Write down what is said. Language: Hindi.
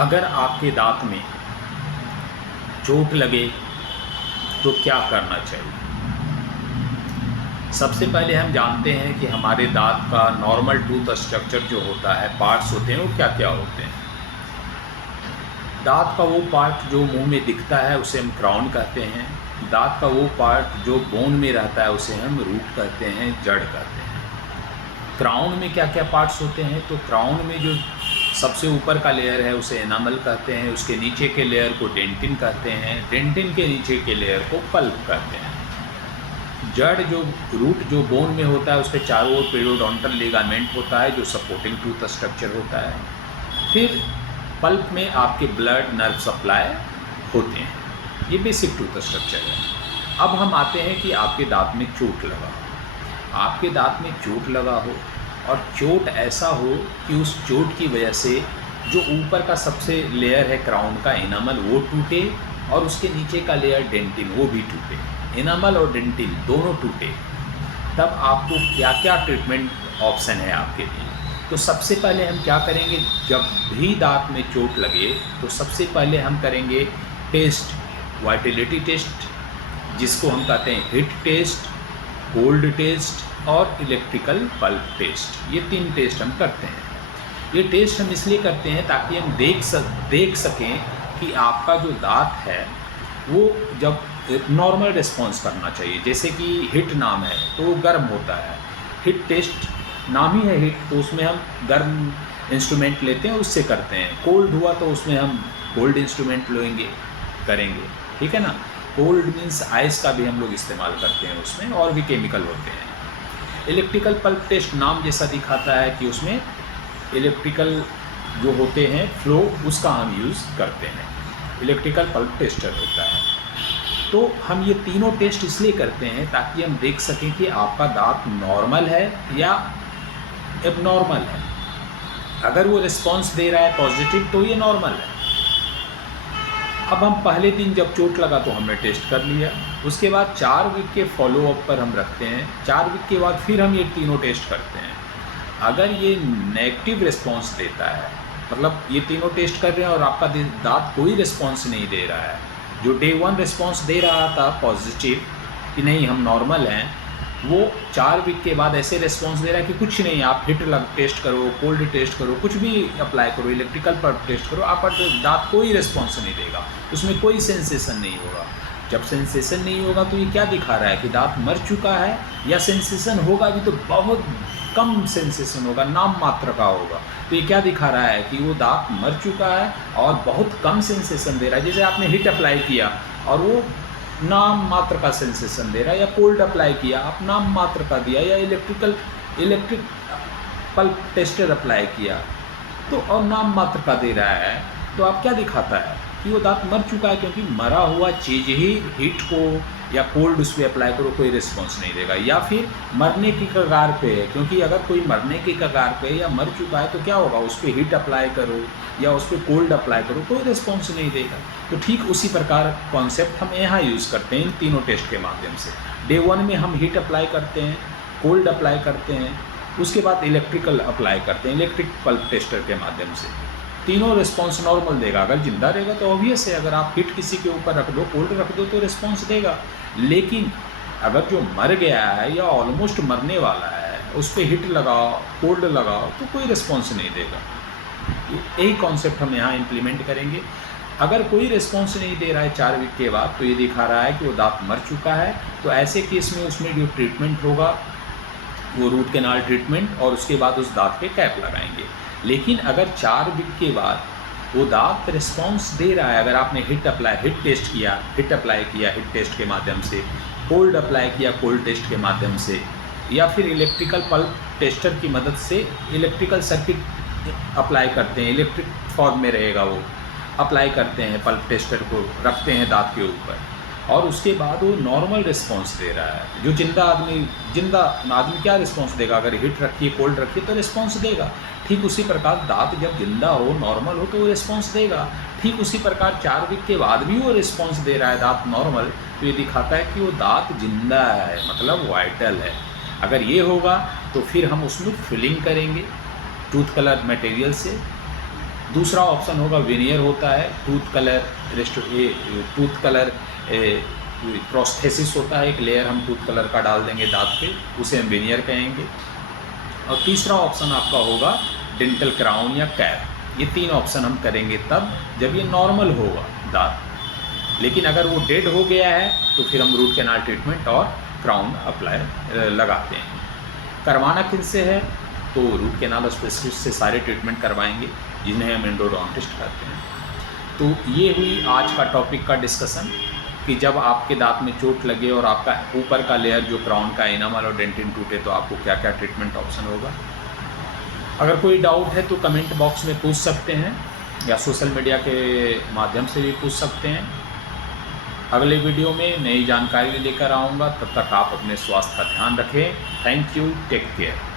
अगर आपके दांत में चोट लगे तो क्या करना चाहिए? सबसे पहले हम जानते हैं कि हमारे दांत का नॉर्मल टूथ स्ट्रक्चर जो होता है, पार्ट्स होते हैं, वो क्या क्या होते हैं। दांत का वो पार्ट जो मुंह में दिखता है उसे हम क्राउन कहते हैं। दांत का वो पार्ट जो बोन में रहता है उसे हम रूट कहते हैं, जड़ कहते हैं। क्राउन में क्या क्या पार्ट्स होते हैं? तो क्राउन में जो सबसे ऊपर का लेयर है उसे एनामल कहते हैं, उसके नीचे के लेयर को डेंटिन कहते हैं, डेंटिन के नीचे के लेयर को पल्प कहते हैं। जड़ जो रूट जो बोन में होता है उसके चारों ओर पेरियोडोंटल लिगामेंट होता है जो सपोर्टिंग टूथ स्ट्रक्चर होता है। फिर पल्प में आपके ब्लड नर्व सप्लाई होते हैं। ये बेसिक टूथ स्ट्रक्चर है। अब हम आते हैं कि आपके दांत में चोट लगा हो। आपके दांत में चोट लगा हो और चोट ऐसा हो कि उस चोट की वजह से जो ऊपर का सबसे लेयर है क्राउन का एनामल वो टूटे और उसके नीचे का लेयर डेंटिन वो भी टूटे, एनामल और डेंटिन दोनों टूटे, तब आपको क्या क्या ट्रीटमेंट ऑप्शन है आपके लिए। तो सबसे पहले हम क्या करेंगे, जब भी दांत में चोट लगे तो सबसे पहले हम करेंगे टेस्ट, वाइटलिटी टेस्ट जिसको हम कहते हैं हिट टेस्ट, कोल्ड टेस्ट और इलेक्ट्रिकल पल्प टेस्ट। ये 3 टेस्ट हम करते हैं। ये टेस्ट हम इसलिए करते हैं ताकि हम देख सकें कि आपका जो दांत है वो जब नॉर्मल रिस्पॉन्स करना चाहिए। जैसे कि हिट नाम है तो वो गर्म होता है, हिट टेस्ट नाम ही है हिट, तो उसमें हम गर्म इंस्ट्रूमेंट लेते हैं उससे करते हैं। कोल्ड हुआ तो उसमें हम कोल्ड इंस्ट्रूमेंट करेंगे, ठीक है ना। कोल्ड मीन्स आइस का भी हम लोग इस्तेमाल करते हैं उसमें, और भी केमिकल होते हैं। इलेक्ट्रिकल पल्प टेस्ट नाम जैसा दिखाता है कि उसमें इलेक्ट्रिकल जो होते हैं फ्लो उसका हम यूज़ करते हैं, इलेक्ट्रिकल पल्प टेस्टर होता है। तो हम ये तीनों टेस्ट इसलिए करते हैं ताकि हम देख सकें कि आपका दांत नॉर्मल है या एबनॉर्मल है। अगर वो रिस्पॉन्स दे रहा है पॉजिटिव तो ये नॉर्मल है। अब हम पहले दिन जब चोट लगा तो हमने टेस्ट कर लिया, उसके बाद 4 वीक के फॉलोअप पर हम रखते हैं। 4 वीक के बाद फिर हम ये तीनों टेस्ट करते हैं। अगर ये नेगेटिव रिस्पॉन्स देता है, मतलब ये तीनों टेस्ट कर रहे हैं और आपका दांत कोई रिस्पॉन्स नहीं दे रहा है, जो डे 1 रिस्पॉन्स दे रहा था पॉजिटिव कि नहीं हम नॉर्मल हैं, वो 4 वीक के बाद ऐसे रिस्पॉन्स दे रहा है कि कुछ नहीं, आप हिट टेस्ट करो, कोल्ड टेस्ट करो, कुछ भी अप्लाई करो, इलेक्ट्रिकल पल्प टेस्ट करो, आपका दांत कोई रिस्पॉन्स नहीं देगा, उसमें कोई सेंसेशन नहीं होगा। जब सेंसेशन नहीं होगा तो ये क्या दिखा रहा है कि दांत मर चुका है, या सेंसेशन होगा भी तो बहुत कम सेंसेशन होगा, नाम मात्र का होगा। तो ये क्या दिखा रहा है कि वो दांत मर चुका है और बहुत कम सेंसेशन दे रहा है। जैसे आपने हिट अप्लाई किया और वो नाम मात्र का सेंसेशन दे रहा है, या कोल्ड अप्लाई किया आप नाम मात्र का दिया, या इलेक्ट्रिक पल्प टेस्टर अप्लाई किया तो और नाम मात्र का दे रहा है, तो आप क्या दिखाता है कि वो दांत मर चुका है, क्योंकि मरा हुआ चीज़ ही हिट को या कोल्ड उस पर अप्लाई करो कोई रिस्पॉन्स नहीं देगा, या फिर मरने की कगार पे है, क्योंकि अगर कोई मरने की कगार पे या मर चुका है तो क्या होगा, उस पर हिट अप्लाई करो या उस पर कोल्ड अप्लाई करो, कोई रिस्पॉन्स नहीं देगा। तो ठीक उसी प्रकार कॉन्सेप्ट हम यहाँ यूज़ करते हैं इन तीनों टेस्ट के माध्यम से। डे 1 में हम हिट अप्लाई करते हैं, कोल्ड अप्लाई करते हैं, उसके बाद इलेक्ट्रिकल अप्लाई करते हैं इलेक्ट्रिक पल्प टेस्टर के माध्यम से। तीनों रिस्पॉन्स नॉर्मल देगा। अगर जिंदा रहेगा तो ऑब्वियस है, अगर आप हिट किसी के ऊपर रख दो, कोल्ड रख दो तो रिस्पॉन्स देगा। लेकिन अगर जो मर गया है या ऑलमोस्ट मरने वाला है उस पर हिट लगाओ, कोल्ड लगाओ तो कोई रिस्पॉन्स नहीं देगा। यही कॉन्सेप्ट हम यहाँ इम्प्लीमेंट करेंगे। अगर कोई रिस्पॉन्स नहीं दे रहा है 4 वीक के बाद तो ये दिखा रहा है कि वो दांत मर चुका है। तो ऐसे केस में उसमें जो ट्रीटमेंट होगा वो रूट कैनाल ट्रीटमेंट, और उसके बाद उस दांत पे कैप लगाएंगे। लेकिन अगर 4 वीक के बाद वो दांत रिस्पॉन्स दे रहा है, अगर आपने हिट टेस्ट किया, हिट अप्लाई किया हिट टेस्ट के माध्यम से, कोल्ड अप्लाई किया कोल्ड टेस्ट के माध्यम से, या फिर इलेक्ट्रिकल पल्प टेस्टर की मदद से इलेक्ट्रिकल सर्किट अप्लाई करते हैं, इलेक्ट्रिक फॉर्म में रहेगा वो, अप्लाई करते हैं पल्प टेस्टर को, रखते हैं दांत के ऊपर, और उसके बाद वो नॉर्मल रिस्पॉन्स दे रहा है। जो जिंदा आदमी क्या रिस्पॉन्स देगा, अगर हिट रखिए कोल्ड रखिए तो रिस्पॉन्स देगा। ठीक उसी प्रकार दांत जब जिंदा हो, नॉर्मल हो, तो वो रिस्पॉन्स देगा। ठीक उसी प्रकार 4 वीक के बाद भी वो रिस्पॉन्स दे रहा है दांत नॉर्मल, तो ये दिखाता है कि वो दांत जिंदा है, मतलब वाइटल है। अगर ये होगा तो फिर हम उसमें फिलिंग करेंगे टूथ कलर मटेरियल से, दूसरा ऑप्शन होगा विनियर होता है, टूथ कलर प्रोस्थेसिस होता है, एक लेयर हम टूथ कलर का डाल देंगे दांत पे, उसे हम विनियर कहेंगे। और तीसरा ऑप्शन आपका होगा डेंटल क्राउन या कैप। ये 3 ऑप्शन हम करेंगे तब जब ये नॉर्मल होगा दांत। लेकिन अगर वो डेड हो गया है तो फिर हम रूट कैनाल ट्रीटमेंट और क्राउन अप्लाई लगाते हैं। करवाना किनसे है तो रूट कैनाल स्पेशलिस्ट से सारे ट्रीटमेंट करवाएंगे, जिन्हें हम एंडोडोंटिस्ट कहते हैं। तो ये हुई आज का टॉपिक का डिस्कशन कि जब आपके दांत में चोट लगे और आपका ऊपर का लेयर जो क्राउन का एनामल और डेंटिन टूटे तो आपको क्या क्या ट्रीटमेंट ऑप्शन होगा। अगर कोई डाउट है तो कमेंट बॉक्स में पूछ सकते हैं या सोशल मीडिया के माध्यम से भी पूछ सकते हैं। अगले वीडियो में नई जानकारी लेकर आऊँगा, तब तक आप अपने स्वास्थ्य का ध्यान रखें। Thank you, take care.